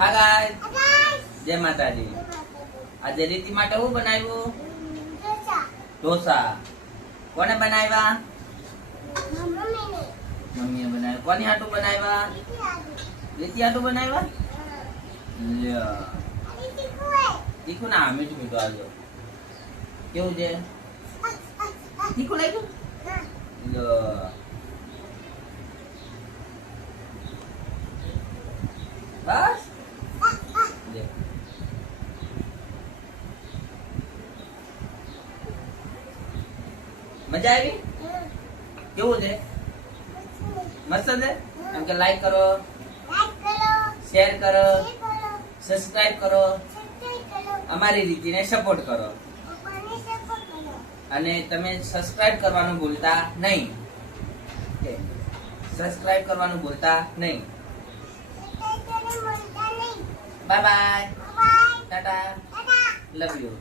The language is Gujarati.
હા ગાઈસ, જય માતાજી. આજે રીતિ માટે શું બનાવ્યું? ઢોસા. કોને બનાવ્યા? મમ્મીએ બનાવ્યા. કોની હાટું બનાવ્યા? રીતિ હાટું બનાવ્યા. લ્યો. તીખું ના, મીઠું મીઠું આવજો. કેવું છે? તીખું લાગ્યું? લ્યો. બસ લે. મજા આવી? કેવું છે? મસ્ત છે? એમ કે લાઈક કરો, શેર કરો, સબસ્ક્રાઇબ કરો, અમારી રીતિને સપોર્ટ કરો. અને તમે સબસ્ક્રાઇબ કરવાનું ભૂલતા નહીં. સબસ્ક્રાઇબ કરવાનું ભૂલતા નહીં. Bye bye. Tata. Love you.